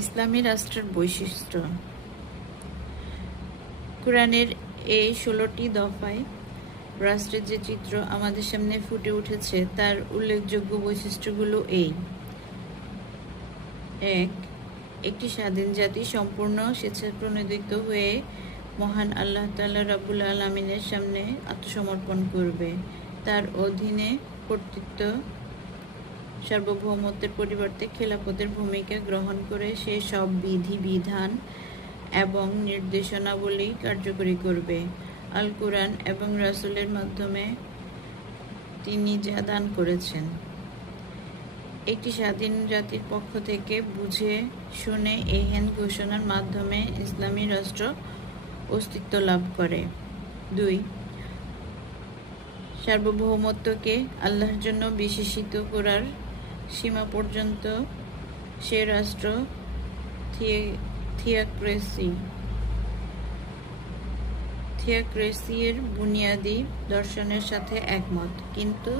ইসলামী রাষ্ট্রের বৈশিষ্ট্য। কুরআনের এই 16টি দফায় রাষ্ট্রের যে চিত্র আমাদের সামনে ফুটে উঠেছে তার উল্লেখযোগ্য বৈশিষ্ট্যগুলো এই: 1. একটি স্বাধীন জাতি সম্পূর্ণ স্বেচ্ছাপ্রণোদিত হয়ে মহান আল্লাহ তাআলা রাব্বুল আলামিনের সামনে আত্মসমর্পণ করবে। তার অধীনে কর্তৃত্ব সার্বভৌমত্বের পরিবর্তে খেলাফতের ভূমিকা গ্রহণ করে সে সব বিধি-বিধান এবং নির্দেশনাবলী কার্যকরী করবে আল কুরআন এবং রাসূলের মাধ্যমে তিনি যা দান করেছেন। একটি স্বাধীন জাতির পক্ষ থেকে বুঝে শুনে এহেন ঘোষণার মাধ্যমে ইসলামী রাষ্ট্র অস্তিত্ব লাভ করে। 2. সার্বভৌমত্বকে আল্লাহর জন্য বিশেষিত করার সীমা পর্যন্ত সে রাষ্ট্র থিওক্রেসির বুনিয়াদী দর্শনের সাথে একমত, কিন্তু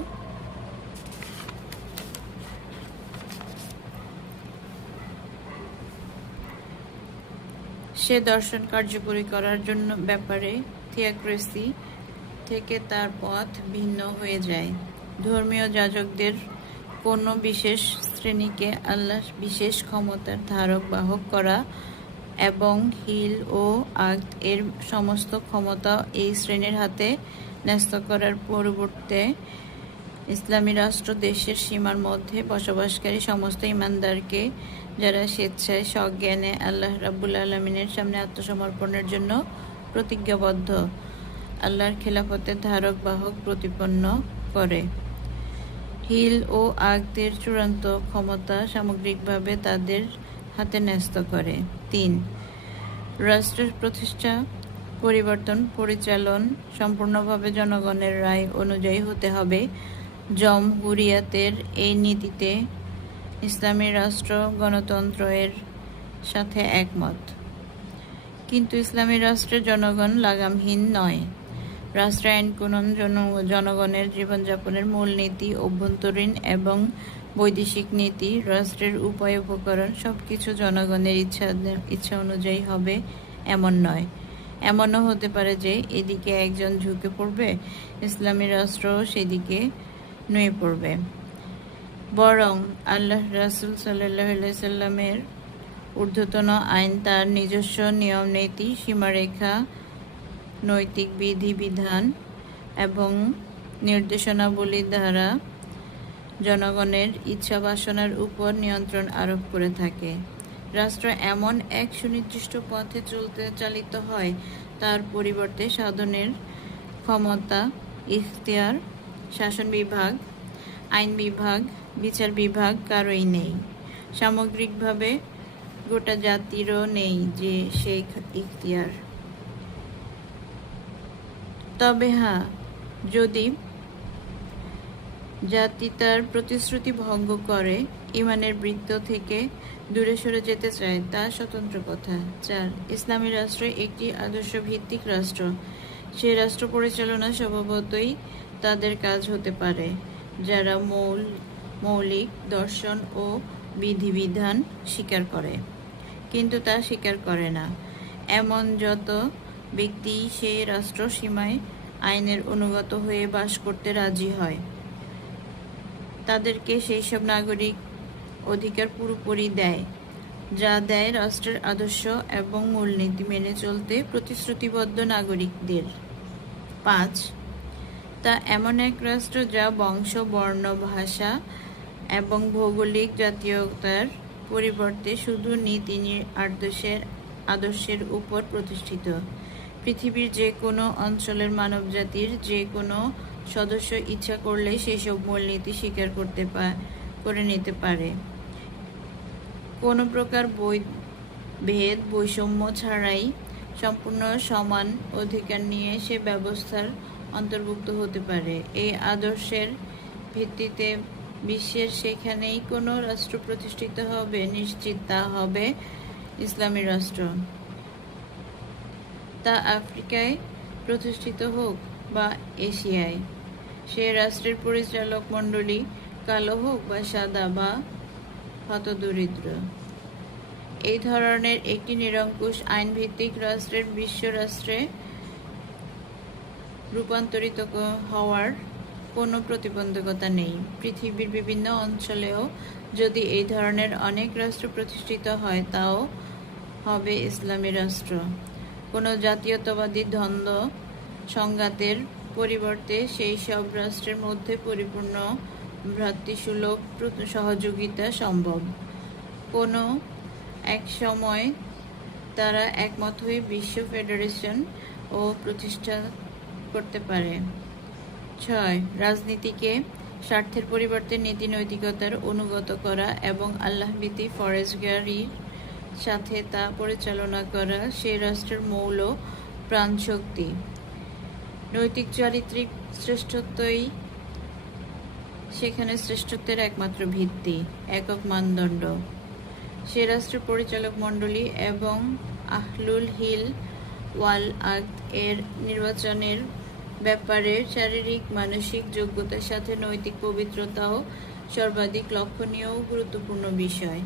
সে দর্শন কার্যকরী করার জন্য ব্যাপারে থিওক্রেসি থেকে তার পথ ভিন্ন হয়ে যায়। ধর্মীয় যাজকদের কোনো বিশেষ শ্রেণীকে আল্লাহ বিশেষ ক্ষমতার ধারক বাহক করা এবং হিল ও আকদ এর সমস্ত ক্ষমতা এই শ্রেণীর হাতে ন্যস্ত করার পরিবর্তে ইসলামী রাষ্ট্র দেশের সীমার মধ্যে বসবাসকারী সমস্ত ঈমানদারকে, যারা স্বেচ্ছায় সজ্ঞানে আল্লাহ রাব্বুল আলামিনের সামনে আত্মসমর্পণের জন্য প্রতিজ্ঞাবদ্ধ, আল্লাহর খেলাফতের ধারক বাহক প্রতিপন্ন করে। হিল ও আকদের চূড়ান্ত ক্ষমতা সামগ্রিকভাবে তাদের হাতে ন্যস্ত করে। 3. রাষ্ট্রের প্রতিষ্ঠা, পরিবর্তন, পরিচালন সম্পূর্ণভাবে জনগণের রায় অনুযায়ী হতে হবে। জমহুরিয়াতের এই নীতিতে ইসলামী রাষ্ট্র গণতন্ত্রের সাথে একমত, কিন্তু ইসলামী রাষ্ট্রের জনগণ লাগামহীন নয়। রাষ্ট্রায়ন কানুন জনগণের জীবনযাপনের মূলনীতি, অভ্যন্তরীণ এবং বৈদেশিক নীতি, রাষ্ট্রের উপায় উপকরণ সবকিছু জনগণের ইচ্ছা অনুযায়ী হবে এমন নয়। এমনও হতে পারে যে এদিকে একজন ঝুঁকে পড়বে, ইসলামী রাষ্ট্রও সেদিকে নুয়ে পড়বে। বরং আল্লাহ রাসূল সাল্লাল্লাহু আলাইহি সাল্লামের ঊর্ধ্বতন আইন, তার নিজস্ব নিয়ম নীতি, সীমারেখা, নৈতিক বিধি-বিধান এবং নির্দেশনাবলী দ্বারা জনগণের ইচ্ছা বাসনার উপর নিয়ন্ত্রণ আরোপ করে থাকে। রাষ্ট্র এমন এক সুনির্দিষ্ট পথে চালিত হয় তার পরিবর্তে সাধনের ক্ষমতা, ইখতিয়ার, শাসন বিভাগ, আইন বিভাগ, বিচার বিভাগ কারোই নেই। সামগ্রিকভাবে গোটা জাতিরও নেই যে সেই ইখতিয়ার। তবে হ্যাঁ, যদি জাতি তার প্রতিশ্রুতি ভঙ্গ করে, ঈমানের বৃত্ত থেকে দূরে সরে যেতে চায়, তা স্বতন্ত্র কথা। 4. ইসলামী রাষ্ট্র একটি আদর্শভিত্তিক রাষ্ট্র। সেই রাষ্ট্র পরিচালনা স্বভাবতই তাদের কাজ হতে পারে যারা মৌলিক দর্শন ও বিধিবিধান স্বীকার করে, কিন্তু তা স্বীকার করে না এমন যত ব্যক্তি সেই রাষ্ট্র সীমায় আইনের অনুগত হয়ে বাস করতে রাজি হয়, তাদেরকে সেই সব নাগরিক অধিকার পুরোপুরি দেয় যা দেয় রাষ্ট্রের আদর্শ এবং মূলনীতি মেনে চলতে প্রতিশ্রুতিবদ্ধ নাগরিকদের। 5. তা এমন এক রাষ্ট্র যা বংশ, বর্ণ, ভাষা এবং ভৌগোলিক জাতীয়তার পরিবর্তে শুধু নীতি আদর্শের উপর প্রতিষ্ঠিত। পৃথিবীর যে কোনো অঞ্চলের মানবজাতির যে কোনো সদস্য ইচ্ছা করলে সেসব মূলনীতি স্বীকার করে নিতে পারে, কোনো প্রকার ভেদ বৈষম্য ছাড়াই সম্পূর্ণ সমান অধিকার নিয়ে সে ব্যবস্থার অন্তর্ভুক্ত হতে পারে। এই আদর্শের ভিত্তিতে বিশ্বের সেখানেই কোনো রাষ্ট্র প্রতিষ্ঠিত হবে নিশ্চিত, তা হবে ইসলামী রাষ্ট্র। তা আফ্রিকায় প্রতিষ্ঠিত হোক বা এশিয়ায়, সে রাষ্ট্রের পরিচালক মণ্ডলী কালো হোক বা সাদা বা হতদরিদ্র। এই ধরনের একটি নিরঙ্কুশ আইনভিত্তিক রাষ্ট্রের বিশ্ব রাষ্ট্রে রূপান্তরিত হওয়ার কোনো প্রতিবন্ধকতা নেই। পৃথিবীর বিভিন্ন অঞ্চলেও যদি এই ধরনের অনেক রাষ্ট্র প্রতিষ্ঠিত হয়, তাও হবে ইসলামী রাষ্ট্র। কোনো জাতীয়তাবাদী দ্বন্দ্ব সংঘাতের পরিবর্তে সেই সব রাষ্ট্রের মধ্যে পরিপূর্ণ ভ্রাতৃসুলভ সহযোগিতা সম্ভব। কোনো এক সময় তারা একমত হয়ে বিশ্ব ফেডারেশন ও প্রতিষ্ঠা করতে পারে। 6. রাজনীতিকে স্বার্থের পরিবর্তে নীতি নৈতিকতার অনুগত করা এবং আল্লাহভীতি ফরেজগারির সাথে তা পরিচালনা করা সেই রাষ্ট্রের মৌল প্রাণশক্তি। নৈতিক চারিত্রিক শ্রেষ্ঠত্বই সেখানে শ্রেষ্ঠত্বের একমাত্র ভিত্তি, একক মানদণ্ড। সে রাষ্ট্রের পরিচালক মণ্ডলী এবং আহলুল হিল ওয়াল আকদ এর নির্বাচনের ব্যাপারে শারীরিক মানসিক যোগ্যতার সাথে নৈতিক পবিত্রতাও সর্বাধিক লক্ষণীয় ও গুরুত্বপূর্ণ বিষয়।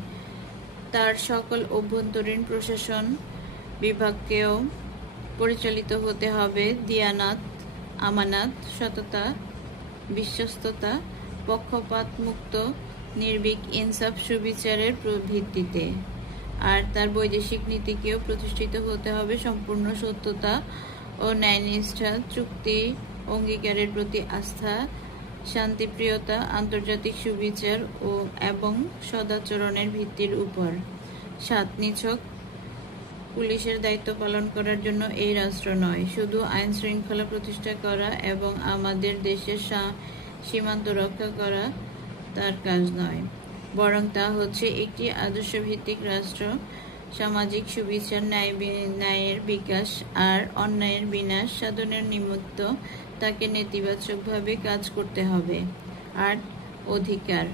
তার সকল অভ্যন্তরীণ প্রশাসন বিভাগকেও পরিচালিত হতে হবে দিয়ানাত, আমানাত, সততা, বিশ্বস্ততা, পক্ষপাতমুক্ত, নির্ভীক, ইনসাফ, সুবিচারের ভিত্তিতে। আর তার বৈদেশিক নীতিকেও প্রতিষ্ঠিত হতে হবে সম্পূর্ণ সত্যতা ও ন্যায়নিষ্ঠা, চুক্তি অঙ্গীকারের প্রতি আস্থা, শান্তিপ্রিয়তা, আন্তর্জাতিক সুবিচার এবং সদাচরণের ভিত্তির উপর। 7. নিছক পুলিশের দায়িত্ব পালন করার জন্য এই রাষ্ট্র নয়, শুধু আইন শৃঙ্খলা প্রতিষ্ঠা করা এবং আমাদের দেশের সীমান্ত রক্ষা করা তার কাজ নয়, বরং তা হচ্ছে একটি আদর্শভিত্তিক রাষ্ট্র। সামাজিক সুবিচার, ন্যায়ের বিকাশ আর অন্যায়ের বিনাশ সাধনের নিমিত্ত তাকে নেতিবাচকভাবে কাজ করতে হবে। 8. অধিকার,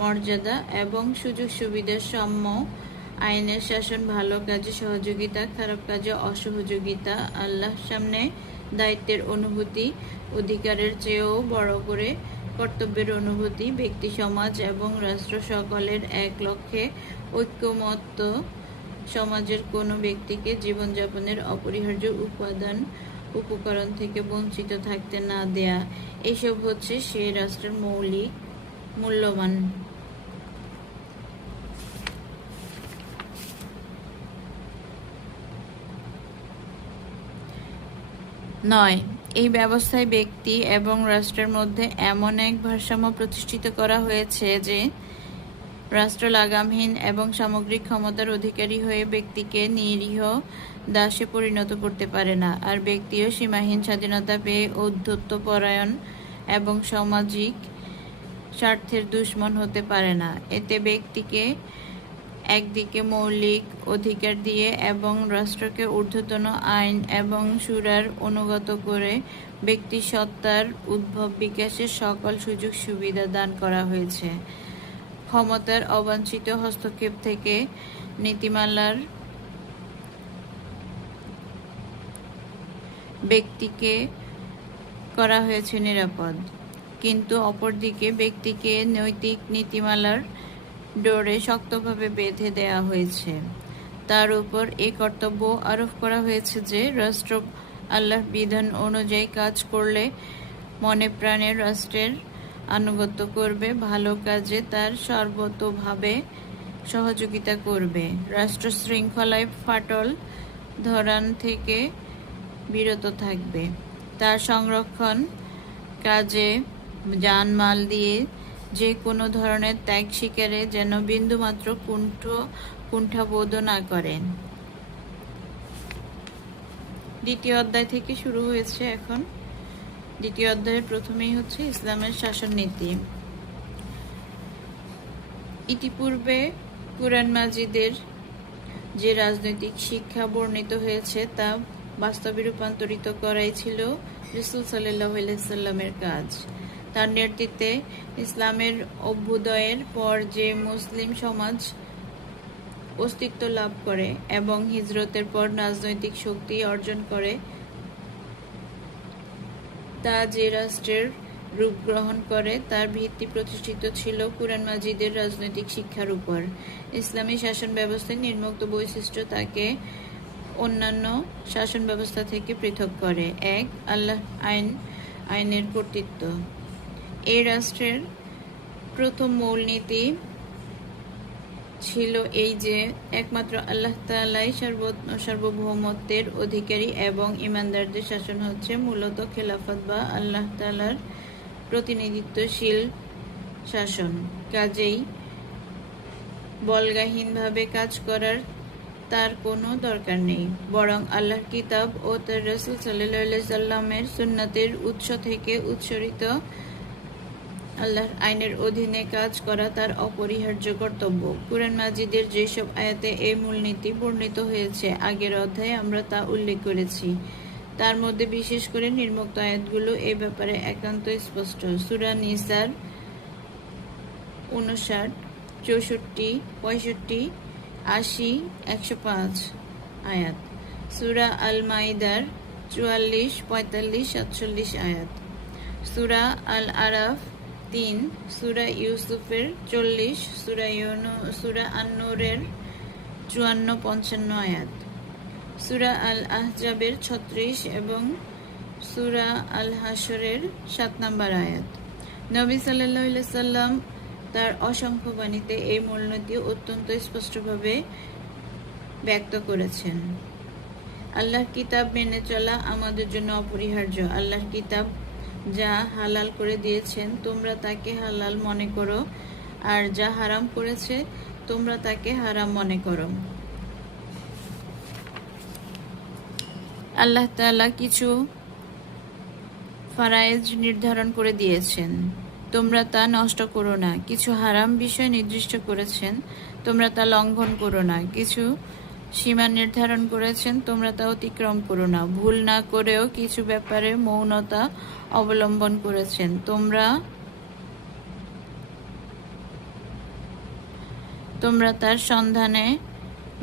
মর্যাদা এবং সুযোগ সুবিধার সাম্য, আইনের শাসন, ভালো কাজে সহযোগিতা, খারাপ কাজে অসহযোগিতা, আল্লাহর সামনে দায়িত্বের অনুভূতি, অধিকারের চেয়েও বড় করে কর্তব্যের অনুভূতি, ব্যক্তি, সমাজ এবং রাষ্ট্র সকলের এক লক্ষ্যে ঐক্যমত্য, সমাজের কোনো ব্যক্তিকে জীবনযাপনের অপরিহার্য উপকরণ থেকে বঞ্চিত থাকতে না দেয়া, এসব হচ্ছে সেই রাষ্ট্রের মৌলিক মূল্যমান। 9. এই ব্যবস্থায় ব্যক্তি এবং রাষ্ট্রের মধ্যে এমন এক ভারসাম্য প্রতিষ্ঠিত করা হয়েছে যে রাষ্ট্র লাগামহীন এবং সামগ্রিক ক্ষমতার অধিকারী হয়ে ব্যক্তিকে নিরীহ দাসে পরিণত করতে পারে না, আর ব্যক্তিও সীমাহীন স্বাধীনতা পেয়ে ঔদ্ধত্যপরায়ণ এবং সামাজিক স্বার্থের দুশমন হতে পারে না। এতে ব্যক্তিকে একদিকে মৌলিক অধিকার দিয়ে এবং রাষ্ট্রকে ঊর্ধ্বতন আইন এবং শুরার অনুগত করে ব্যক্তি সত্তার উদ্ভব বিকাশের সকল সুযোগ সুবিধা দান করা হয়েছে। ক্ষমতার অবাঞ্ছিত হস্তক্ষেপ থেকে নীতিমালার ব্যক্তিকে করা হয়েছে নিরাপদ, কিন্তু অপরদিকে ব্যক্তিকে নৈতিক নীতিমালার ডোরে শক্তভাবে বেঁধে দেয়া হয়েছে। তার উপর এই কর্তব্য আরোপ করা হয়েছে যে রাষ্ট্র আল্লাহর বিধান অনুযায়ী কাজ করলে মনে প্রাণে রাষ্ট্রের আনুগত্য করবে, ভালো কাজে তার সর্বতোভাবে সহযোগিতা করবে, রাষ্ট্র শৃঙ্খলায় ফাটল ধরান থেকে বিরত থাকবে, তার সংরক্ষণ কাজে জানমাল দিয়ে যে কোনো ধরনের ত্যাগ স্বীকারে যেন বিন্দুমাত্র কুণ্ঠাবোধ না করেন। দ্বিতীয় অধ্যায় থেকে শুরু হয়েছে এখন। দ্বিতীয় অধ্যায়ের প্রথমেই হচ্ছে ইসলামের শাসন নীতি। ইতিপূর্বে কুরআন মাজিদের যে রাজনৈতিক শিক্ষা বর্ণিত হয়েছে তা বাস্তবে রূপান্তরিত করাই ছিল রাসূল সাল্লাল্লাহু আলাইহি ওয়াসাল্লামের কাজ। তার নেতৃত্বে ইসলামের অভ্যুদয়ের পর যে মুসলিম সমাজ অস্তিত্ব লাভ করে এবং হিজরতের পর রাজনৈতিক শক্তি অর্জন করে, তা যে রাষ্ট্রের রূপ গ্রহণ করে। তার ভিত্তি প্রতিষ্ঠিত ছিল কুরআন মাজিদের রাজনৈতিক শিক্ষার উপর। ইসলামী শাসন ব্যবস্থায় নির্মুক্ত বৈশিষ্ট্য তাকে অন্যান্য শাসন ব্যবস্থা থেকে পৃথক করে। 1. আল্লাহ আইনের কর্তৃত্ব। এই রাষ্ট্রের প্রথম মূলনীতি ছিল এই যে একমাত্র আল্লাহ তাআলাই সার্বভৌমত্বের অধিকারী এবং ঈমানদারদের শাসন হচ্ছে মূলত খেলাফত বা আল্লাহ তাআলার প্রতিনিধিত্বশীল শাসন। কাজেই বলগাহীনভাবে কাজ করার তার কোনো দরকার নেই, বরং আল্লাহর কিতাব ও তার রাসূল সাল্লাল্লাহু আলাইহি সাল্লামের সুন্নাতের উৎস থেকে উৎসরিত আল্লাহর আইনের অধীনে কাজ করা তার অপরিহার্য কর্তব্য। কুরআন মাজিদের যেসব আয়াতে এই মূলনীতি বর্ণিত হয়েছে, আগের অধ্যায়ে আমরা তা উল্লেখ করেছি। তার মধ্যে বিশেষ করে নির্মুক্ত আয়াতগুলো এ ব্যাপারে একান্ত স্পষ্ট। সূরা নিসার 59, 64, 65, 80, 105 আয়াত, সূরা আল মাইদার 44, 45, 47 আয়াত, সূরা আল আরাফ 3, সূরা ইউসুফের 40, সূরা আন-নূরের 54, 55 আয়াত, সূরা আল আহজাবের 36 এবং সূরা আল হাশরের 7 নম্বর আয়াত। নবী সাল্লাল্লাহু আলাইহি সাল্লাম তার অসংখ্য বাণীতে এই মূলনীতি অত্যন্ত স্পষ্টভাবে ব্যক্ত করেছেন। আল্লাহর কিতাব মেনে চলা আমাদের জন্য অপরিহার্য। আল্লাহর কিতাব যা হালাল করে দিয়েছেন তোমরা তাকে হালাল মনে করো, আর যা হারাম করেছে তোমরা তাকে হারাম মনে করো। আল্লাহ তাআলা কিছু ফারায়েজ নির্ধারণ করে দিয়েছেন, তোমরা তা নষ্ট করো না। কিছু হারাম বিষয় নির্দিষ্ট করেছেন, তোমরা তা লঙ্ঘন করো না। কিছু সীমা নির্ধারণ করেছেন, তোমরা তা অতিক্রম করো না। ভুল না করেও কিছু ব্যাপারে মৌনতা অবলম্বন করেছেন, তোমরা তার সন্ধানে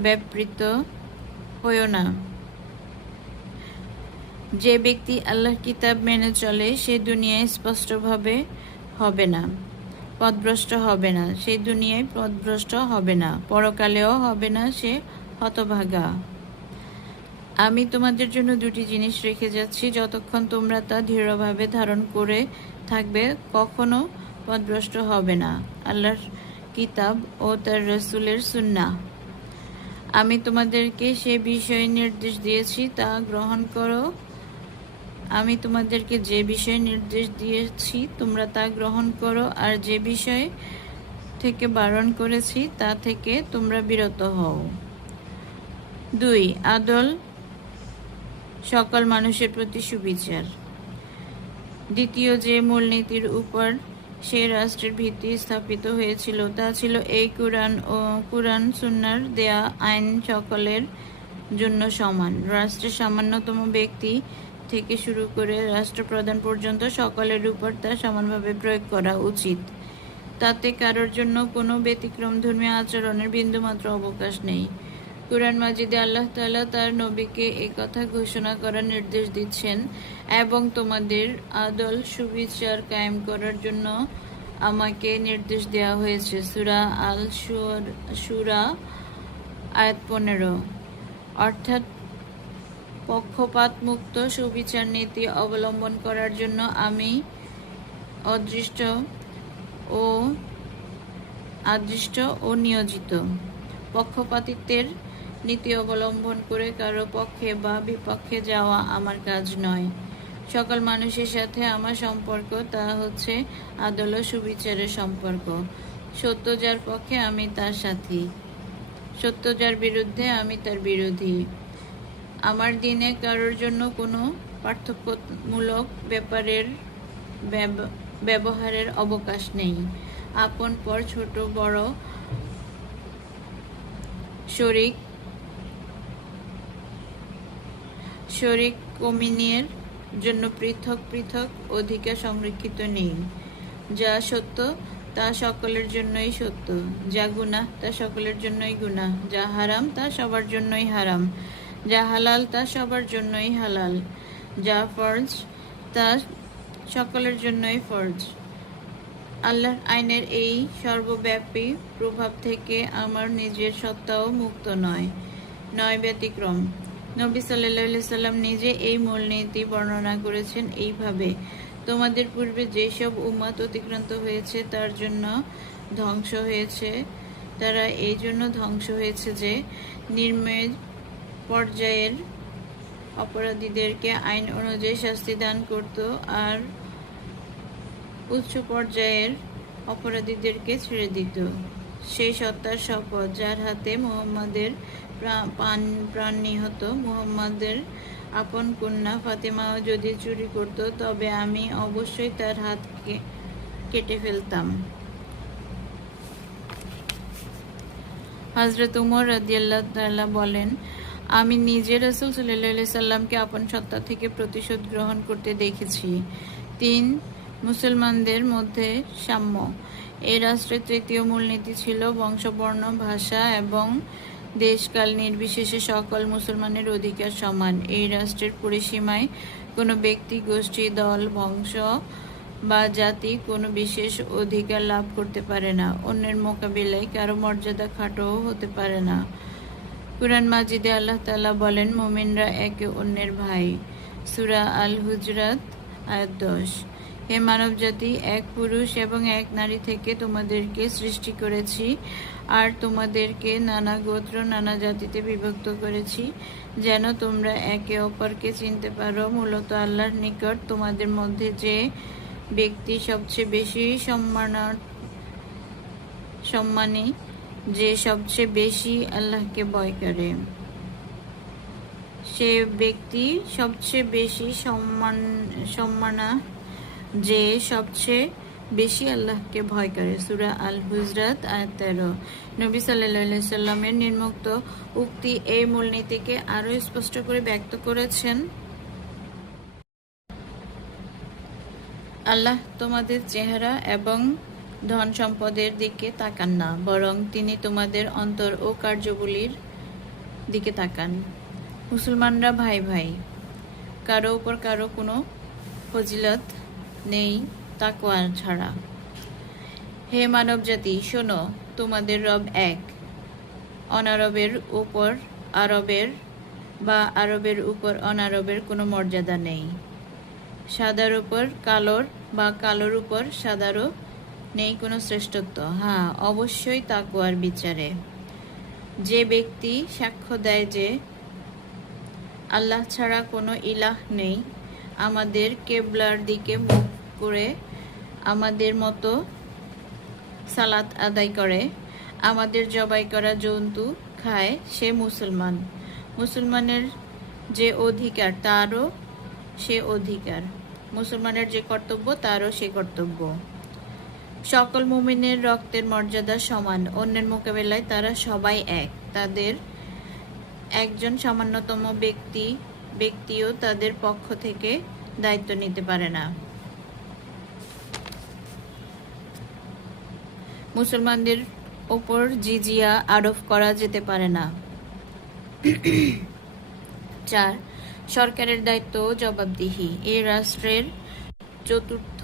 ব্যাপৃত হইও না। যে ব্যক্তি আল্লাহর কিতাব মেনে চলে সে দুনিয়ায় স্পষ্টভাবে হবে না, পথভ্রষ্ট হবে না, সে দুনিয়ায় পথভ্রষ্ট হবে না, পরকালেও হবে না সে হতভাগা। আমি তোমাদের জন্য দুটি জিনিস রেখে যাচ্ছি, যতক্ষণ তোমরা তা দৃঢ়ভাবে ধারণ করে থাকবে কখনো পথভ্রষ্ট হবে না। আল্লাহর কিতাব ও তার রাসূলের সুন্নাহ। আমি তোমাদেরকে সে বিষয়ে নির্দেশ দিয়েছি তা গ্রহণ করো। আমি তোমাদেরকে যে বিষয়ে নির্দেশ দিয়েছি তোমরা তা গ্রহণ করো, আর যে বিষয় থেকে বারণ করেছি তা থেকে তোমরা বিরত হও। 2. আদল সকল মানুষের প্রতি সুবিচার। দ্বিতীয় যে মূলনীতির উপর সেই রাষ্ট্রের ভিত্তি স্থাপিত হয়েছিল তা ছিল এই কুরআন সুন্নাহর দেয়া আইন সকলের জন্য সমান। রাষ্ট্রের সামান্যতম ব্যক্তি থেকে শুরু করে রাষ্ট্রপ্রধান পর্যন্ত সকলের উপর তা সমানভাবে প্রয়োগ করা উচিত। তাতে কারোর জন্য কোনো ব্যতিক্রমধর্মী আচরণের বিন্দুমাত্র অবকাশ নেই। কুরআন মাজিদে আল্লাহ তাআলা তার নবীকে এই কথা ঘোষণা করার নির্দেশ দিচ্ছেন এবং তোমাদের আদল সুবিচার কায়েম করার জন্য আমাকে নির্দেশ দেওয়া হয়েছে। সূরা আল শুরা আয়াত 15। অর্থাৎ পক্ষপাত মুক্ত সুবিচার নীতি অবলম্বন করার জন্য আমি আদৃষ্ট ও নিয়োজিত। পক্ষপাতিত্বের নীতি অবলম্বন করে কারো পক্ষে বা বিপক্ষে যাওয়া আমার কাজ নয়। সকল মানুষের সাথে আমার সম্পর্ক তা হচ্ছে আদল ও সুবিচারের সম্পর্ক। সত্য যার পক্ষে আমি তার সাথী, সত্য যার বিরুদ্ধে আমি তার বিরোধী। আমার দিনে কারোর জন্য কোনো পার্থক্যমূলক ব্যবহারের অবকাশ নেই। আপন পর, ছোট বড়, শরিক কমিনের জন্য পৃথক পৃথক অধিকার সংরক্ষিত নেই। যা সত্য তা সকলের জন্যই সত্য, যা গুনাহ তা সকলের জন্যই গুনাহ, যা হারাম তা সবার জন্যই হারাম, যা হালাল তা সবার জন্যই হালাল, যা ফরজ তা সকলের জন্যই ফরজ। আল্লাহর আইনের এই সর্বব্যাপী প্রভাব থেকে আমার নিজের সত্তাও মুক্ত নয় ব্যতিক্রম। নবী সাল্লাল্লাহু আলাইহি সাল্লাম নিজে এই মূলনীতি বর্ণনা করেছেন এইভাবে: তোমাদের পূর্বে যেসব উম্মত অতিক্রান্ত হয়েছে তারা এই জন্য ধ্বংস হয়েছে যে নিম্ন পর্যায়ের অপরাধীদেরকে আইন অনুযায়ী শাস্তি দান করত আর উচ্চ পর্যায়ের অপরাধীদেরকে ছেড়ে দিত। সেই সত্তার শপথ যার হাতে মুহাম্মাদের প্রাণ নিহত। মুহাম্মাদের আপন কন্যা ফাতেমাও যদি চুরি করত তবে আমি অবশ্যই তার হাত কেটে ফেলতাম। হযরত উমর রাদিয়াল্লাহু তাআলা বলেন, আমি নিজে রাসূল সাল্লাল্লাহু আলাইহি সাল্লামকে আপন সত্তা থেকে প্রতিশোধ গ্রহণ করতে দেখেছি। ৩. মুসলমানদের মধ্যে সাম্য। এই রাষ্ট্রের তৃতীয় মূলনীতি ছিল বংশবর্ণ, ভাষা এবং দেশকাল নির্বিশেষে সকল মুসলমানের অধিকার সমান। এই রাষ্ট্রের পরিসীমায় কোনো ব্যক্তি, গোষ্ঠী, দল, বংশ বা জাতি কোনো বিশেষ অধিকার লাভ করতে পারে না। অন্যের মোকাবিলায় কারো মর্যাদা খাটোও হতে পারে না। কুরআন মাজিদে আল্লাহ তাআলা বলেন, মুমিনরা একে অন্যের ভাই। সূরা আল হুজরাত আয়াত 10। হে মানবজাতি, এক পুরুষ এবং এক নারী থেকে তোমাদেরকে সৃষ্টি করেছি আর তোমাদেরকে নানা গোত্র, নানা জাতিতে বিভক্ত করেছি যেন তোমরা একে অপরকে চিনতে পারো। মূলত আল্লাহর নিকট তোমাদের মধ্যে যে ব্যক্তি সবচেয়ে বেশি সম্মানী, যে সবচেয়ে বেশি আল্লাহকে ভয় করে, সে ব্যক্তি সবচেয়ে বেশি সম্মানা, যে সবচেয়ে বেশি আল্লাহকে ভয় করে। সূরা আল হুজরাত আয়াত 13। নবী সাল্লাল্লাহু আলাইহি সাল্লামের নিম্নোক্ত উক্তি এই মূলনীতিকে আরো স্পষ্ট করে ব্যক্ত করেছেন। আল্লাহ তোমাদের চেহারা এবং ধন সম্পদের দিকে তাকান না, বরং তিনি তোমাদের অন্তর ও কার্যগুলির দিকে তাকান। মুসলমানরা ভাই ভাই, কারো উপর কারো কোনো ফজিলত নেই তাকওয়া ছাড়া। হে মানবজাতি, শোনো, তোমাদের রব এক। অনারবের উপর আরবের বা আরবের উপর অনারবের কোনো মর্যাদা নেই। সাদার উপর কালোর বা কালোর উপর সাদারও নেই কোনো শ্রেষ্ঠত্ব। হ্যাঁ, অবশ্যই তাকওয়ার বিচারে। যে ব্যক্তি সাক্ষ্য দেয় যে আল্লাহ ছাড়া কোনো ইলাহ নেই, আমাদের কেবলার দিকে মুখ করে আমাদের মতো সালাত আদায় করে, আমাদের জবাই করা জন্তু খায়, সে মুসলমান। মুসলমানের যে অধিকার তারও সে অধিকার, মুসলমানের যে কর্তব্য তারও সে কর্তব্য। সকল মুমিনের রক্তের মর্যাদা সমান। অন্যের মোকাবেলায় তারা সবাই এক। তাদের একজন সামান্যতম ব্যক্তিও তাদের পক্ষ থেকে দায়িত্ব নিতে পারে না। মুসলমানদের ওপর জিজিয়া আরোপ করা যেতে পারে না। 4. সরকারের দায়িত্ব ও জবাবদিহি। এই রাষ্ট্রের চতুর্থ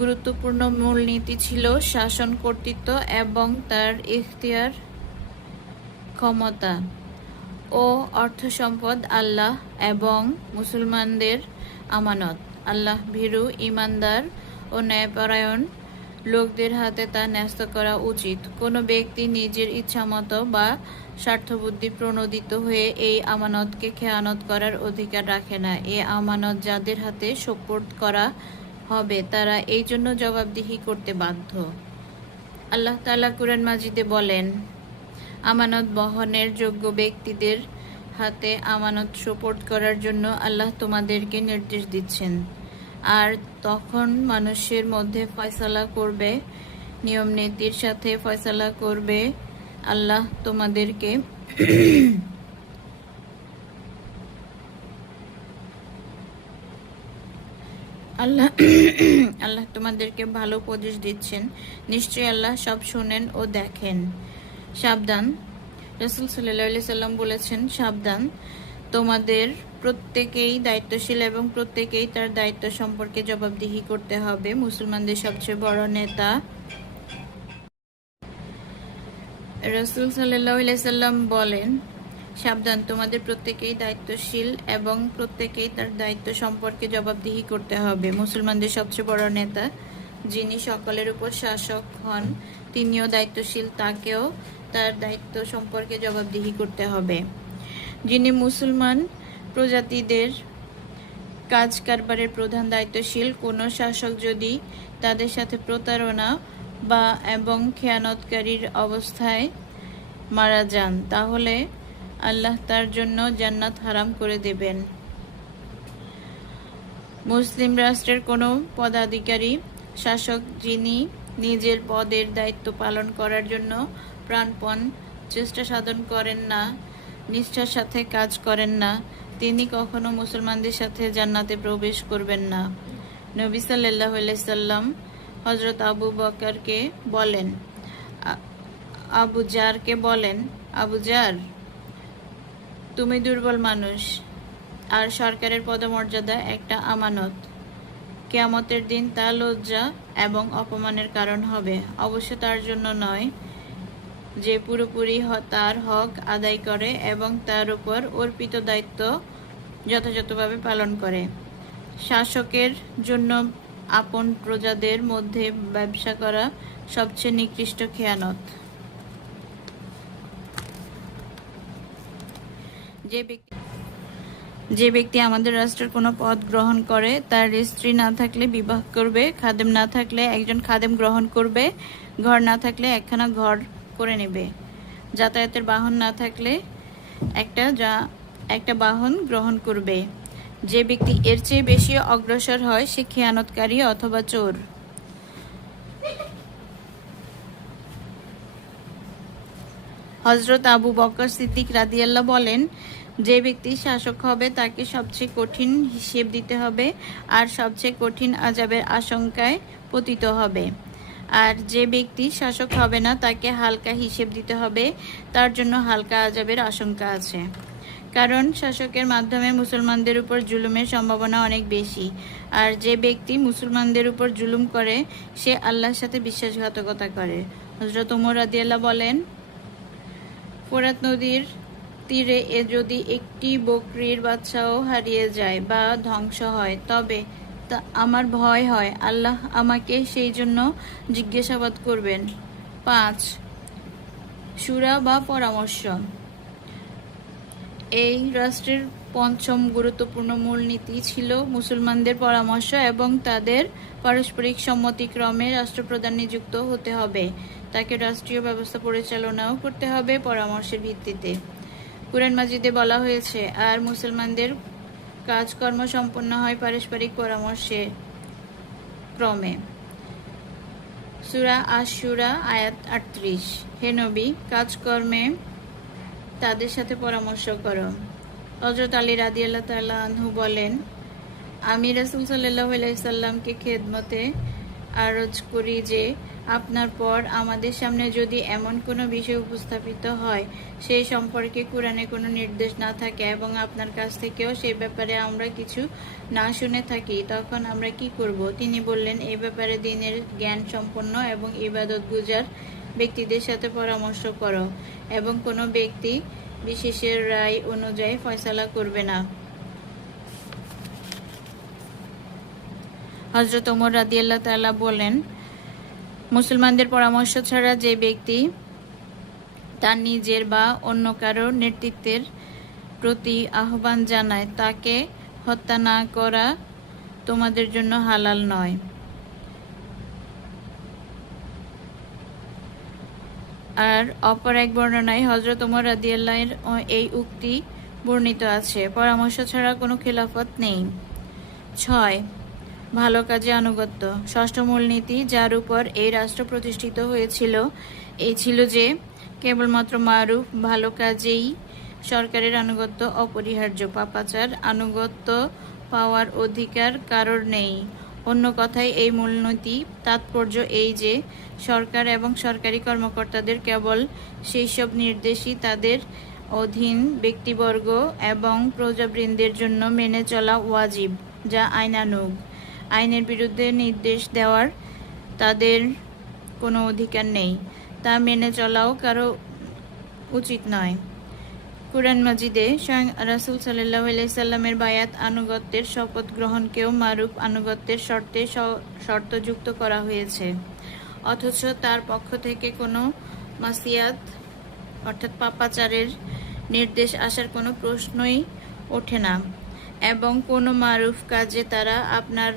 গুরুত্বপূর্ণ মূলনীতি ছিল শাসন কর্তৃত্ব এবং তার ইখতিয়ার ক্ষমতা ও অর্থ সম্পদ আল্লাহ এবং মুসলমানদের আমানত। আল্লাহ ভীরু, ইমানদার ও ন্যায়পরায়ণ লোকদের হাতে তা ন্যস্ত করা উচিত। কোনো ব্যক্তি নিজের ইচ্ছামতো বা স্বার্থবুদ্ধি প্রণোদিত হয়ে এই আমানতকে খেয়ানত করার অধিকার রাখে না। এ আমানত যাদের হাতে সোপর্দ করা হবে তারা এই জন্য জবাবদিহি করতে বাধ্য। আল্লাহ তাআলা কুরআন মাজিদে বলেন, আমানত বহনের যোগ্য ব্যক্তিদের হাতে আমানত সোপর্দ করার জন্য আল্লাহ তোমাদেরকে নির্দেশ দিচ্ছেন। আর তখন মানুষের মধ্যে ফয়সালা করবে, নিয়ম নীতির সাথে ফয়সালা করবে। আল্লাহ তোমাদেরকে আল্লাহ তোমাদেরকে ভালো উপদেশ দিচ্ছেন। নিশ্চয়ই আল্লাহ সব শুনেন ও দেখেন। সাবধান, রাসূল সাল্লাল্লাহু আলাইহি সাল্লাম বলেছেন, সাবধান, তোমাদের প্রত্যেকেই দায়িত্বশীল এবং প্রত্যেকেই তার দায়িত্ব সম্পর্কে জবাবদিহি করতে হবে। মুসলমানদের সবচেয়ে বড় নেতা রাসূল সাল্লাল্লাহু আলাইহি সাল্লাম বলেন, সাবধান, তোমাদের প্রত্যেকেই দায়িত্বশীল এবং প্রত্যেকেই তার দায়িত্ব সম্পর্কে জবাবদিহি করতে হবে। মুসলমানদের সবচেয়ে বড় নেতা যিনি সকলের উপর শাসক হন, তিনিও দায়িত্বশীল, তাকেও তার দায়িত্ব সম্পর্কে জবাবদিহি করতে হবে। যিনি মুসলমান প্রজাতিদের কাজ কারবারের প্রধান দায়িত্বশীল, কোনো শাসক যদি তাদের সাথে প্রতারণা বা এবং খেয়ানতকারীর অবস্থায় মারা যান, তাহলে আল্লাহ তার জন্য জান্নাত হারাম করে দেবেন। মুসলিম রাষ্ট্রের কোনো পদাধিকারী শাসক যিনি নিজের পদের দায়িত্ব পালন করার জন্য প্রাণপণ চেষ্টা সাধন করেন না, নিষ্ঠার সাথে কাজ করেন না, তিনি কখনো মুসলমানদের সাথে জান্নাতে প্রবেশ করবেন না। নবী সাল্লাল্লাহু আলাইহি সাল্লাম হযরত আবু বকরকে বলেন, আবু জারকে বলেন, আবু জার, তুমি দুর্বল মানুষ, আর সরকারের পদমর্যাদা একটা আমানত। কিয়ামতের দিন তা লজ্জা এবং অপমানের কারণ হবে। অবশ্য তার জন্য নয় যে পুরোপুরি তার হক আদায় করে এবং তার উপর অর্পিত দায়িত্ব যথাযথভাবে পালন করে। শাসকের জন্য আপন প্রজাদের মধ্যে ব্যবসা করা সবচেয়ে নিকৃষ্ট খেয়ানত। যে ব্যক্তি আমাদের রাষ্ট্রের কোনো পদ গ্রহণ করে, তার স্ত্রী না থাকলে বিবাহ করবে, খাদেম না থাকলে একজন খাদেম গ্রহণ করবে, ঘর না থাকলে একখানা ঘর করে নেবে, যাতায়াতের বাহন না থাকলে একটা বাহন গ্রহণ করবে। যে ব্যক্তি এর চেয়ে বেশি অগ্রসর হয় সে খেয়ানতকারী অথবা চোর। হযরত আবু বকর সিদ্দিক রাদিয়াল্লাহু বলেন, যে ব্যক্তি শাসক হবে তাকে সবচেয়ে কঠিন হিসেব দিতে হবে আর সবচেয়ে কঠিন আযাবের আশঙ্কায় পতিত হবে। আর যে ব্যক্তি শাসক হবে না তাকে হালকা হিসেব দিতে হবে, তার জন্য হালকা আযাবের আশঙ্কা আছে। কারণ শাসকের মাধ্যমে মুসলমানদের উপর জুলুমের সম্ভাবনা অনেক বেশি, আর যে ব্যক্তি মুসলমানদের উপর জুলুম করে সে আল্লাহর সাথে বিশ্বাসঘাতকতা করে। হযরত ওমর রাদিয়াল্লাহু বলেন, ফোরাত নদীর তীরে যদি একটি বকরির বাচ্চাও হারিয়ে যায় বা ধ্বংস হয়, তবে আমার ভয় হয় আল্লাহ আমাকে সেই জন্য জিজ্ঞাসাবাদ করবেন। 5. শুরা বা পরামর্শ। এই রাষ্ট্রের পঞ্চম গুরুত্বপূর্ণ মূলনীতি ছিল মুসলমানদের পরামর্শ এবং তাদের পারস্পরিক সম্মতিক্রমে রাষ্ট্রপ্রধান নিযুক্ত হতে হবে। তাকে রাষ্ট্রীয় ব্যবস্থা পরিচালনাও করতে হবে পরামর্শের ভিত্তিতে। কুরআন মাজিদে বলা হয়েছে, আর মুসলমানদের কাজকর্ম সম্পন্ন হয় পারস্পরিক পরামর্শের ক্রমে। সূরা আশ-শুরা আয়াত 38। হে নবী, কাজকর্মে তাদের সাথে পরামর্শ করো। হযরত আলী রাদিয়াল্লাহু তাআলা আনহু বলেন, আমি রাসূল সাল্লাল্লাহু আলাইহি সাল্লামকে খেদমতে আরজ করি যে আপনার পর আমাদের সামনে যদি এমন কোনো বিষয় উপস্থাপিত হয় সেই সম্পর্কে কুরআনে কোনো নির্দেশ না থাকে এবং আপনার কাছ থেকেও সেই ব্যাপারে আমরা কিছু না শুনে থাকি, তখন আমরা কি করব? তিনি বললেন, এই ব্যাপারে দ্বীনের জ্ঞান সম্পন্ন এবং ইবাদতগুজার ব্যক্তিদের সাথে পরামর্শ করো এবং কোনো ব্যক্তি বিশেষের রায় অনুযায়ী ফয়সালা করবে না। হযরত ওমর রাদিয়াল্লাহু তাআলা বলেন, মুসলমানদের পরামর্শ ছাড়া যে ব্যক্তি তার নিজের বা অন্য কারো নেতৃত্বের প্রতি আহ্বান জানায় তাকে হত্যা না করা তোমাদের জন্য হালাল নয়। আর অপর এক বর্ণনায় হযরত ওমর রাদিয়াল্লাহু এর এই উক্তি বর্ণিত আছে, পরামর্শ ছাড়া কোনো খেলাফত নেই। 6. ভালো কাজে আনুগত্য। ষষ্ঠ মূলনীতি যার উপর এই রাষ্ট্র প্রতিষ্ঠিত হয়েছিল এই ছিল যে কেবলমাত্র মারুফ ভালো কাজেই সরকারের আনুগত্য অপরিহার্য, পাপাচার আনুগত্য পাওয়ার অধিকার কারোর নেই। অন্য কথায় এই মূলনীতি তাৎপর্য এই যে সরকার এবং সরকারি কর্মকর্তাদের কেবল সেই সব নির্দেশই তাদের অধীন ব্যক্তিবর্গ এবং প্রজাবৃন্দের জন্য মেনে চলা ওয়াজিব, যা আইনানুগ। আইনের বিরুদ্ধে নির্দেশ দেওয়ার তাদের কোনো অধিকার নেই, তা মেনে চলাও কারো উচিত নয়। কুরআন মাজিদে স্বয়ং রাসূল সাল্লাল্লাহু আলাইহি সাল্লামের বায়াত আনুগত্যের শপথ গ্রহণকেও মারুফ আনুগত্যের শর্তে শর্তযুক্ত করা হয়েছে, অথচ তার পক্ষ থেকে কোনো মাসিয়াত অর্থাৎ পাপাচারের নির্দেশ আসার কোনো প্রশ্নই ওঠে না, এবং কোনো মারুফ কাজে তারা আপনার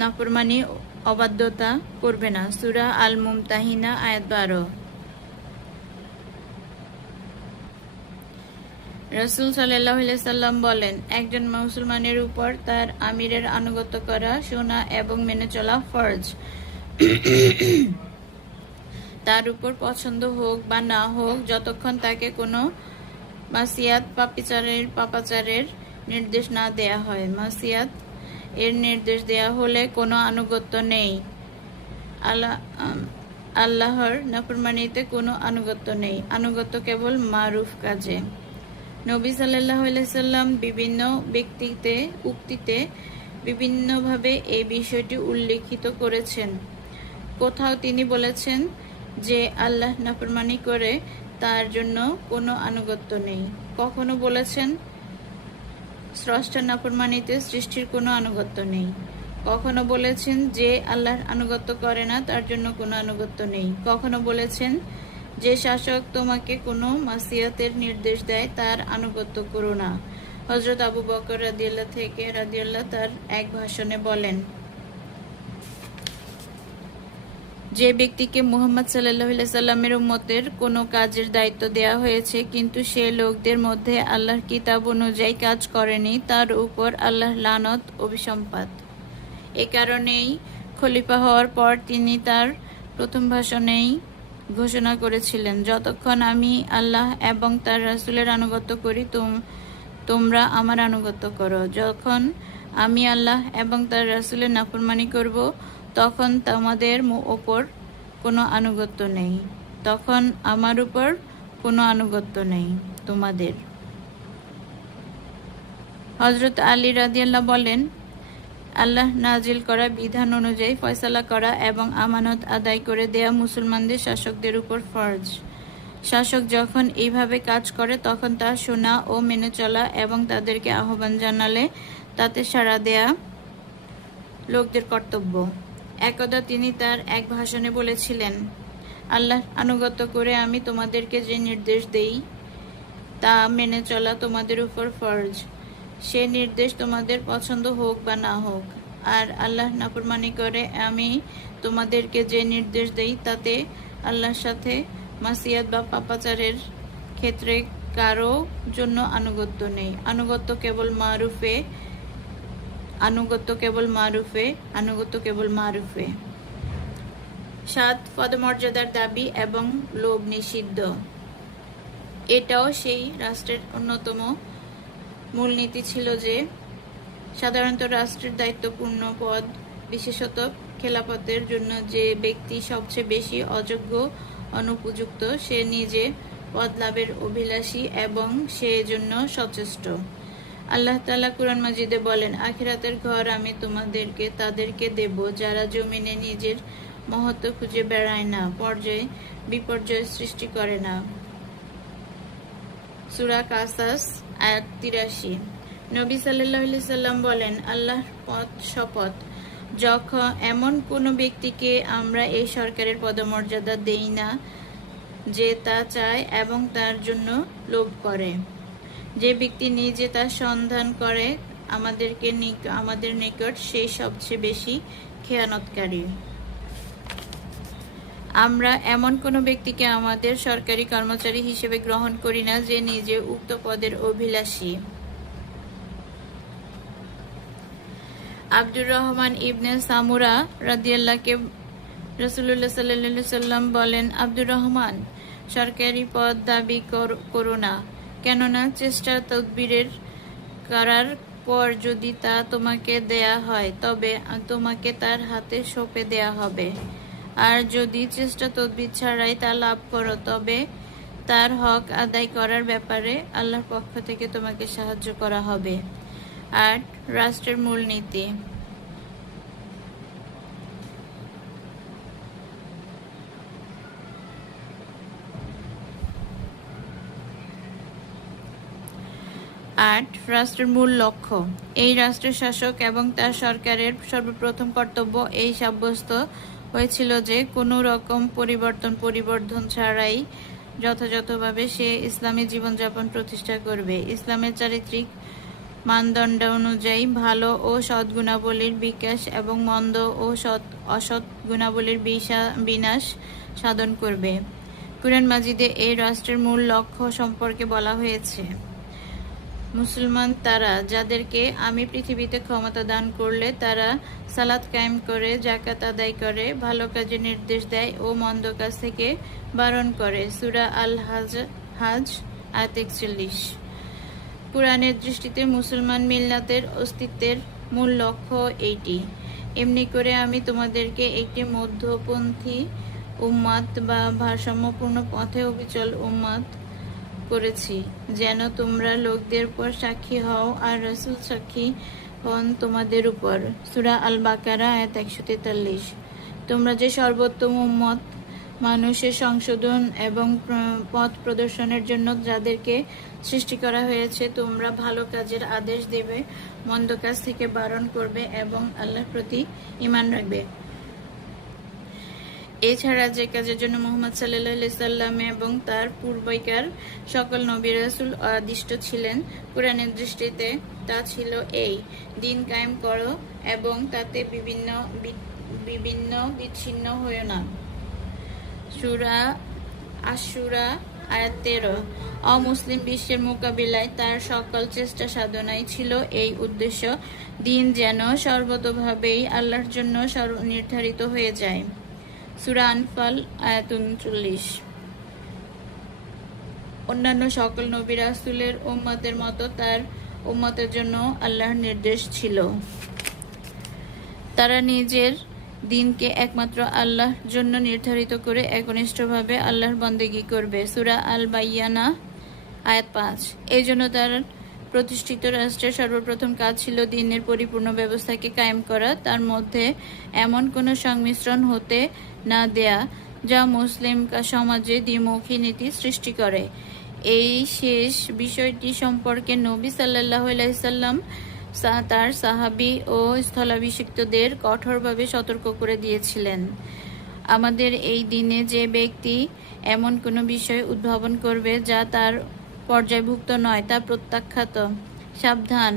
নাফরমানি অবাধ্যতা করবে না। সূরা আল মুমতাহিনা আয়াত 12। রাসূল সাল্লাল্লাহু আলাইহি সাল্লাম বলেন, একজন মুসলমানের উপর তার আমিরের আনুগত্য করা, শোনা এবং মেনে চলা ফরজ। তার উপর পছন্দ হোক বা না হোক, যতক্ষণ তাকে কোনো মাসিয়াত পাপাচারের নির্দেশ না দেয়া হয়। মাসিয়াত এর নির্দেশ দেয়া হলে কোনো আনুগত্য নেই। আল্লাহর নাফরমানিতে কোনো আনুগত্য নেই। আনুগত্য কেবল মারুফ কাজে। নবী সাল্লাল্লাহু আলাইহি সাল্লাম বিভিন্ন উক্তিতে বিভিন্নভাবে এই বিষয়টি উল্লেখিত করেছেন। কোথাও তিনি বলেছেন যে আল্লাহ নাফরমানি করে তার জন্য কোনো আনুগত্য নেই। কখনো বলেছেন স্রষ্টার নাফরমানিতে সৃষ্টির কোনো আনুগত্য নেই। কখনো বলেছেন যে আল্লাহর আনুগত্য করে না তার জন্য কোনো আনুগত্য নেই। কখনো বলেছেন যে শাসক তোমাকে কোনো মাসিয়াতের নির্দেশ দেয় তার আনুগত্য করো না। হযরত আবু বকর রাদিয়াল্লাহু তার এক ভাষণে বলেন, যে ব্যক্তিকে মুহাম্মদ সাল্লাল্লাহু আলাইহি সাল্লামের উম্মতের কোনো কাজের দায়িত্ব দেয়া হয়েছে কিন্তু সে লোকদের মধ্যে আল্লাহর কিতাব অনুযায়ী কাজ করেনি, তার উপর আল্লাহর লানত অভিসম্পাত। এ কারণেই খলিফা হওয়ার পর তিনি তার প্রথম ভাষণেই ঘোষণা করেছিলেন, যতক্ষণ আমি আল্লাহ এবং তার রাসূলের আনুগত্য করি তোমরা আমার আনুগত্য করো। যখন আমি আল্লাহ এবং তার রাসূলের নাফরমানি করব তখন তোমাদের উপর কোনো আনুগত্য নেই, তখন আমার উপর কোনো আনুগত্য নেই তোমাদের। হযরত আলী রাদিয়াল্লাহু বলেন, আল্লাহ নাজিল করা বিধান অনুযায়ী ফয়সালা করা এবং আমানত আদায় করে দেয়া মুসলমানদের শাসকদের উপর ফরজ। শাসক যখন এইভাবে কাজ করে তখন তা শোনা ও মেনে চলা এবং তাদেরকে আহ্বান জানালে তাতে সাড়া দেয়া লোকদের কর্তব্য। একদা তিনি তার এক ভাষণে বলেছিলেন, আল্লাহ আনুগত্য করে আমি তোমাদেরকে যে নির্দেশ দেই তা মেনে চলা তোমাদের উপর ফরজ। সে নির্দেশ তোমাদের পছন্দ হোক বা না হোক। আর আল্লাহ নাফরমানি করে আমি তোমাদেরকে যে নির্দেশ দেই তাতে আল্লাহর সাথে মাসিয়াত বা পাপাচারের ক্ষেত্রে কারো জন্য আনুগত্য নেই। আনুগত্য কেবল মারুফে। 7. পদমর্যাদার দাবি এবং লোভ নিষিদ্ধ। এটাও সেই রাষ্ট্রের অন্যতম মূলনীতি ছিল যে সাধারণত রাষ্ট্রের দায়িত্বপূর্ণ পদ, বিশেষত খেলাফতের জন্য যে ব্যক্তি সবচেয়ে বেশি অযোগ্য, অনুপযুক্ত, সে নিজে পদ লাভের অভিলাষী এবং সে জন্য সচেষ্ট। আল্লাহ তাআলা কুরআন মাজিদে বলেন, আখিরাতের ঘর আমি তাদেরকে দেব যারা জমিনে নিজের মহত্ব খুঁজে বেড়ায় না, বিপর্যয় সৃষ্টি করে না। সূরা কাসাস আয়াত 83। নবী সাল্লাল্লাহু আলাইহি সাল্লাম বলেন, আল্লাহর পথ শপথ, যখন এমন কোনো ব্যক্তিকে আমরা এই সরকারের পদমর্যাদা দেই না যে তা চায় এবং তার জন্য লোভ করে। যে ব্যক্তি নিজে তার সন্ধান করে আমাদের নিকট সেই সবচেয়ে বেশি খেয়ানতকারী। আমরা এমন কোনো ব্যক্তিকে আমাদের সরকারি কর্মচারী হিসেবে গ্রহণ করি না যে নিজে উক্ত পদের অভিলাষী। আব্দুর রহমান ইবনে সামুরা রাদিয়াল্লাহকে রাসূলুল্লাহ সাল্লাল্লাহু আলাইহি সাল্লাম বলেন, আব্দুর রহমান, সরকারি পদ দাবি করো না, কেননা চেষ্টা তদবিরের করার পর যদি তা তোমাকে দেয়া হয় তবে তোমাকে তার হাতে সঁপে দেয়া হবে, আর যদি চেষ্টা তদবির ছাড়াই তা লাভ করো তবে তার হক আদায় করার ব্যাপারে আল্লাহর পক্ষ থেকে তোমাকে সাহায্য করা হবে। ৮. রাষ্ট্রের মূলনীতি। রাষ্ট্রের মূল লক্ষ্য। এই রাষ্ট্রের শাসক এবং তার সরকারের সর্বপ্রথম কর্তব্য এই সাব্যস্ত হয়েছিল যে কোনো রকম পরিবর্ধন ছাড়াই যথাযথভাবে সে ইসলামী জীবনযাপন প্রতিষ্ঠা করবে। ইসলামের চারিত্রিক মানদণ্ড অনুযায়ী ভালো ও সৎ গুণাবলীর বিকাশ এবং মন্দ ও অসৎ গুণাবলীর বিনাশ সাধন করবে। কুরআন মাজিদে এই রাষ্ট্রের মূল লক্ষ্য সম্পর্কে বলা হয়েছে, মুসলমান তারা যাদেরকে আমি পৃথিবীতে ক্ষমতা দান করলে তারা সালাত কায়েম করে, যাকাত আদায় করে, ভালো কাজে নির্দেশ দেয় ও মন্দ কাজ থেকে বারণ করে। সূরা আল হাজ আয়াত ৪১। কুরআনের দৃষ্টিতে মুসলমান মিল্লাতের অস্তিত্বের মূল লক্ষ্য এইটি। এমনি করে আমি তোমাদেরকে একটি মধ্যপন্থী উম্মাত বা ভারসাম্যপূর্ণ পথে অবিচল উম্মাত করেছি, যেন তোমরা লোকদের উপর সাক্ষী হও আর রাসূল সাক্ষী হন তোমাদের উপর। সূরা আল বাকারা আয়াত ১৪৩। তোমরা যে সর্বোত্তম উম্মত, মানুষের সংশোধন এবং পথ প্রদর্শনের জন্য যাদেরকে সৃষ্টি করা হয়েছে, তোমরা ভালো কাজের আদেশ দেবে, মন্দ কাজ থেকে বারণ করবে এবং আল্লাহর প্রতি ঈমান রাখবে। এছাড়া যে কাজের জন্য মুহাম্মদ সাল্লাল্লাহু আলাইহি সাল্লাম এবং তার পূর্বইকার সকল নবী রাসূল আদিষ্ট ছিলেন, কুরআনের দৃষ্টিতে তা ছিল এই: দিন কায়েম করো এবং তাতে বিভিন্ন বিচ্ছিন্ন হয়ো না। সূরা আশ-শুরা আয়াত ১৩। অমুসলিম বিশ্বের মোকাবিলায় তার সকল চেষ্টা সাধনাই ছিল এই উদ্দেশ্য, দিন যেন সর্বতোভাবেই আল্লাহর জন্য নির্ধারিত হয়ে যায়। সূরা আনফাল আয়াত ৩৯। অন্যান্য সকল নবী রাসূলের উম্মতের মতো তার উম্মতের জন্য আল্লাহর নির্দেশ ছিল, তারা নিজের দিনকে একমাত্র আল্লাহর জন্য নির্ধারিত করে একনিষ্ঠভাবে আল্লাহর বন্দেগী করবে। সূরা আল বাইয়ানা আয়াত ৫। এই জন্য তার প্রতিষ্ঠিত রাষ্ট্রের সর্বপ্রথম কাজ ছিল দিনের পরিপূর্ণ ব্যবস্থাকে কায়েম করা, তার মধ্যে এমন কোনো সংমিশ্রণ হতে না দেয়া যা মুসলিম সমাজে দ্বিমুখী নীতি সৃষ্টি করে। এই শেষ বিষয়টি সম্পর্কে নবী সাল্লাল্লাহু আলাইহি সাল্লাম তার সাহাবী ও স্থলাভিষিক্তদের কঠোরভাবে সতর্ক করে দিয়েছিলেন। আমাদের এই দিনে যে ব্যক্তি এমন কোনো বিষয় উদ্ভাবন করবে যা তার পর্যায়ভুক্ত নয়, তা প্রত্যাখ্যাত। সাবধান,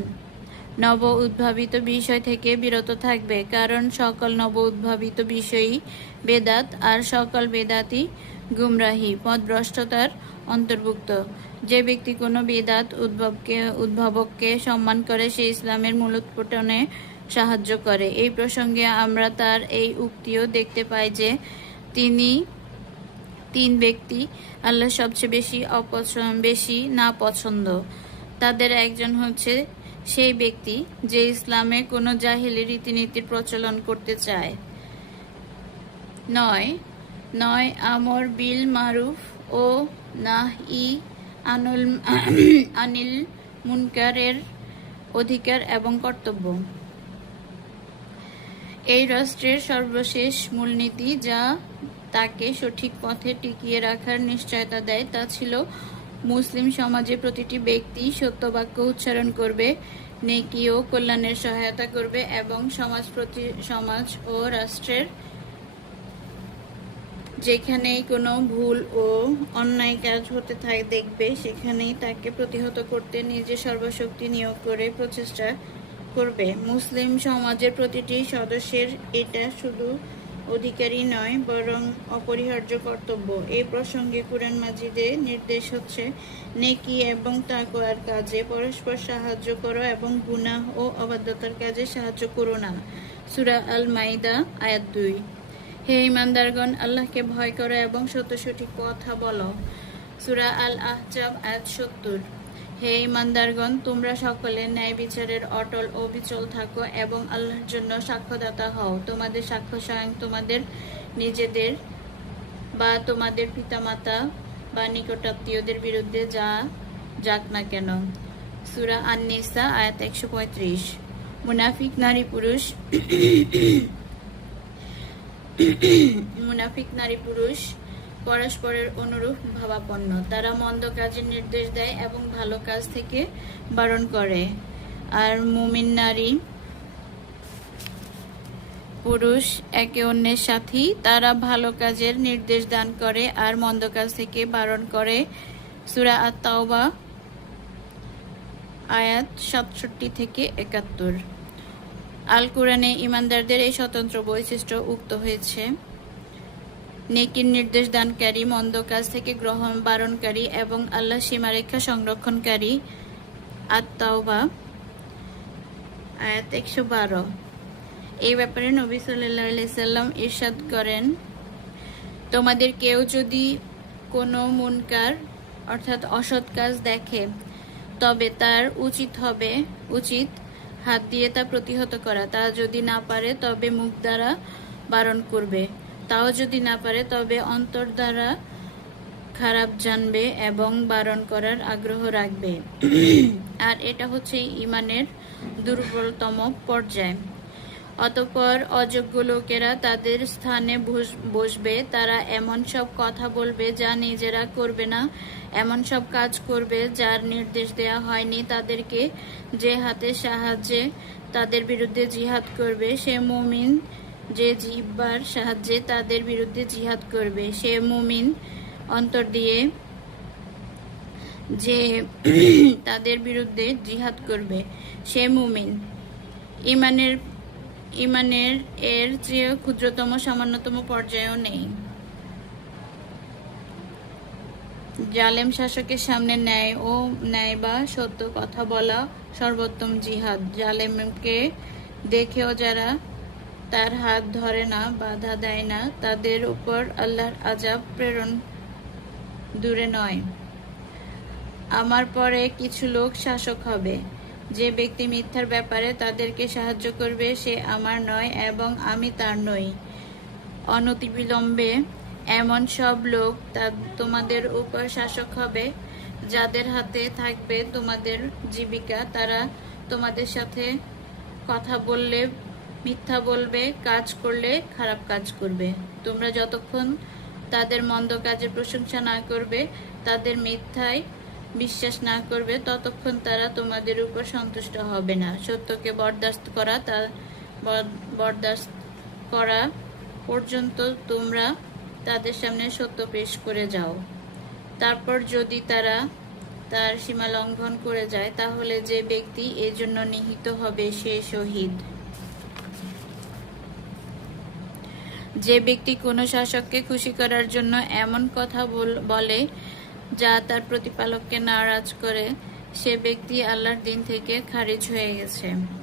নব উদ্ভাবিত বিষয় থেকে বিরত থাকবে, কারণ সকল নব উদ্ভাবিত বিষয়ই বেদাত, আর সকল বেদাতই গুমরাহি, পথভ্রষ্টতার অন্তর্ভুক্ত। যে ব্যক্তি কোনো বেদাত উদ্ভাবককে সম্মান করে, সে ইসলামের মূলোৎপাটনে সাহায্য করে। এই প্রসঙ্গে আমরা তার এই উক্তিও দেখতে পাই যে তিন ব্যক্তি আল্লাহ সবচেয়ে বেশি না পছন্দ। তাদের একজন হচ্ছে সেই ব্যক্তি যে ইসলামে কোনো জাহিলি রীতিনীতির প্রচলন করতে চায়। ৯ আমর বিল মারুফ ও নাহি আনিল মুনকারের অধিকার এবং কর্তব্য। এই রাষ্ট্রের সর্বশেষ মূলনীতি যা তাকে সঠিক পথে টিকিয়ে রাখার নিশ্চয়তা দেয় তা ছিল মুসলিম সমাজে প্রতিটি ব্যক্তি সত্য বাক্য উচ্চারণ করবে, নেকি ও কল্যাণের সহায়তা করবে এবং সমাজ ও রাষ্ট্রের যেখানেই কোনো ভুল ও অন্যায় কাজ হতে দেখবে সেখানেই তাকে প্রতিহত করতে নিজের সর্বশক্তি নিয়োগ করে প্রচেষ্টা করবে। মুসলিম সমাজের প্রতিটি সদস্যের এটা শুধু অধিকারই নয়, বরং অপরিহার্য কর্তব্য। এই প্রসঙ্গে কুরআন মাজিদে নির্দেশ হচ্ছে, নেকি এবং তাকওয়ার কাজে পরস্পর সাহায্য করো এবং গুনাহ ও অবাধ্যতার কাজে সাহায্য করো না। সূরা আল মাইদা আয়াত ২। হে ঈমানদারগণ, আল্লাহকে ভয় করো এবং সঠিক কথা বলো। সূরা আল আহজাব আয়াত ৭০। হে ঈমানদারগণ, তোমরা সকলে ন্যায় বিচারের অটল ও বিচল থাকো এবং আল্লাহর জন্য সাক্ষ্যদাতা হও। তোমাদের সাক্ষ্য স্বয়ং তোমাদের নিজেদের বা তোমাদের পিতামাতা বা নিকটাত্মীয়দের বিরুদ্ধে যা যাক না কেন। সূরা আন-নিসা আয়াত 135। মুনাফিক নারী পুরুষ পরস্পরের অনুরূপ ভাবাপন্ন। তারা মন্দ কাজের নির্দেশ দেয় এবং ভালো কাজ থেকে বারণ করে। আর মুমিন নারী পুরুষ একে অন্যের সাথী, তারা ভালো কাজের নির্দেশ দান করে আর মন্দ কাজ থেকে বারণ করে। সূরা আত-তাওবা আয়াত 67 থেকে 71। আল কুরআনে ঈমানদারদের এই স্বতন্ত্র বৈশিষ্ট্য উক্ত হয়েছে। নেকির নির্দেশ দানকারী, মন্দ কাজ থেকে বারণকারী এবং আল্লাহ সীমারেখা সংরক্ষণকারী। আত-তাওবা আয়াত 112। এই ব্যাপারে নবী সাল্লাল্লাহু আলাইহি সাল্লাম ইরশাদ করেন, তোমাদের কেউ যদি কোনো মুনকার অর্থাৎ অসৎ কাজ দেখে তবে তার উচিত হাত দিয়ে তা প্রতিহত করা। তা যদি না পারে তবে মুখ দ্বারা বারণ করবে। তাও যদি না পারে তবে অন্তর দ্বারা খারাপ জানবে এবং বারণ করার আগ্রহ রাখবে। আর এটা হচ্ছে ঈমানের দুর্বলতম পর্যায়। অতঃপর অযোগ্য লোকেরা তাদের স্থানে বসবে। তারা এমন সব কথা বলবে যা নিজেরা করবে না, এমন সব কাজ করবে যার নির্দেশ দেয়া হয়নি তাদেরকে। যে হাতের সাহায্যে তাদের বিরুদ্ধে জিহাদ করবে সে মুমিন, যে জিহ্বার সাহায্যে তাদের বিরুদ্ধে জিহাদ করবে সে মুমিন, অন্তর দিয়ে যে তাদের বিরুদ্ধে জিহাদ করবে সে মুমিন। ঈমানের এর চেয়ে ক্ষুদ্রতম সামান্যতম পর্যায়েও নেই। জালেম শাসকের সামনে ন্যায় বা সত্য কথা বলা সর্বোত্তম জিহাদ। জালেমকে দেখেও যারা তার হাত ধরে না, বাধা দেয় না, তাদের উপর আল্লাহর আযাব প্রেরণ দূরে নয়। আমার পরে কিছু লোক শাসক হবে। যে ব্যক্তি মিথ্যার ব্যাপারে তাদেরকে সাহায্য করবে সে আমার নয় এবং আমি তার নই। অনতিবিলম্বে এমন সব লোক তোমাদের উপর শাসক হবে যাদের হাতে থাকবে তোমাদের জীবিকা। তারা তোমাদের সাথে কথা বললে মিথ্যা বলবে, কাজ করলে খারাপ কাজ করবে। তোমরা যতক্ষণ তাদের মন্দ কাজের প্রশংসা না করবে, তাদের মিথ্যায় বিশ্বাস না করবে, ততক্ষণ তারা তোমাদের উপর সন্তুষ্ট হবে না। সত্যকে বরদাস্ত করা পর্যন্ত তোমরা তাদের সামনে সত্য পেশ করে যাও। তারপর যদি তারা তার সীমা লঙ্ঘন করে যায় তাহলে যে ব্যক্তি এর জন্য নিহত হবে সে শহীদ। যে ব্যক্তি কোনো শাসককে খুশি করার জন্য এমন কথা বলে যা তার প্রতিপালককে নারাজ করে, সে ব্যক্তি আল্লাহর দিন থেকে খারিজ হয়ে গেছে।